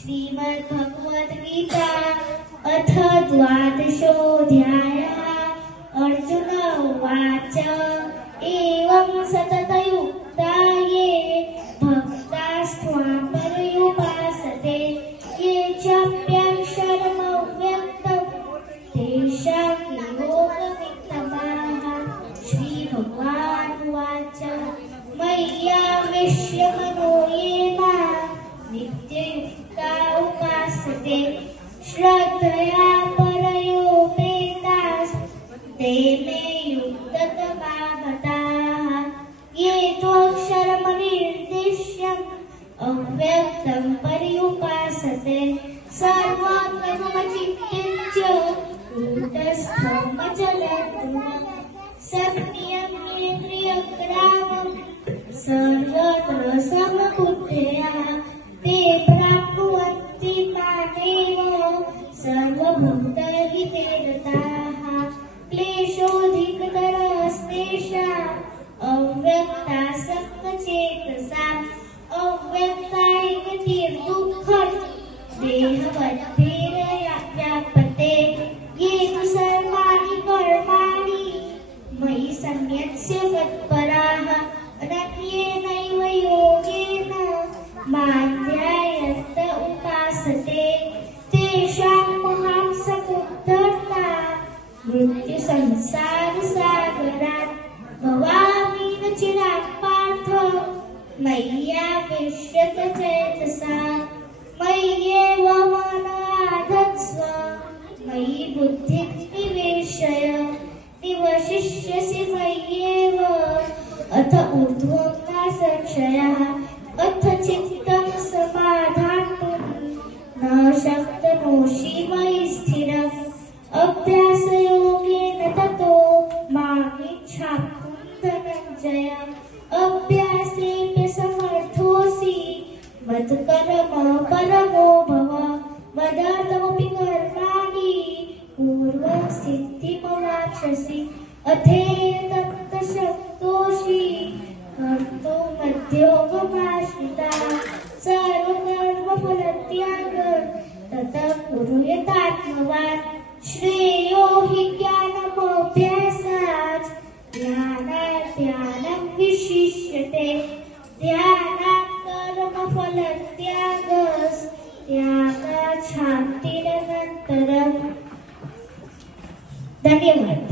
श्रीमद्भगवद्गीता अथ द्वादशोऽध्यायः। अर्जुन उवाच एवं सततयुक्ता ये भक्तास्त्वां पर्युपासते ये चाप्यक्षरमव्यक्तं तेषां के योगवित्तमाः। श्रीभगवानुवाच मय्यावेश्य मनो ये मां नित्ययुक्ता उपासते श्रद्धया परयोपेतास् ते मे युक्ततमा मताः। ये त्वक्षरमनिर्देश्यम् अव्यक्तं पर्युपासते सर्वज्ञमचिन्त्य कूटस्थमचलम् सप्नियमेन्द्रियग्रामम् सर्वत्र समबुद्धया ते प्राप्नुवन्ति मामेव सर्वभूतहिते रताः। क्लेशोऽधिकतरस्तेषाम् अव्यक्तासक्तचेतसाम् अव्यक्तायगतिर्दुःखम् देहवद्भिर्व्याप्यते ये तु सर्वाणि कर्माणि मयि सन्न्यस्य मत्पराः अनन्येनैव योगेन मां ध्यायन्त उपासते तेषां महां समुद्धर्ता मृत्युसंसारसागरात् भवामि न चिरात् पार्थ मय्यावेश्यतचेतसाः। मय्येव मनमाधत्स्व मयि बुद्धिं निवेशय निवशिष्यसि मय्येव अथ ऊर्ध्वं न संशयः। अथ चित्तं समाधातुं न शक्नोषि मयि स्थिरम् अभ्यासयोगेन ततो मामिच्छाप्तुं धनञ्जय। अभ्यासेऽप्यसमर्थोऽसि मत्कर्म परमो भव मदर्थमपि कर्माणि कुर्वन् सिद्धिमवाप्स्यसि। अथेतत्शक्तोषि कर्तुमद्योगमाश्रिता सर्वकर्मफलत्याग ततः कुरु यथात्मवान्। श्रेयो हि ज्ञानमभ्यासात् ज्ञानात् ध्यानं विशिष्यते ध्यानात् कर्मफलत्यागात् शान्तिरनन्तरम्। धन्यवाद।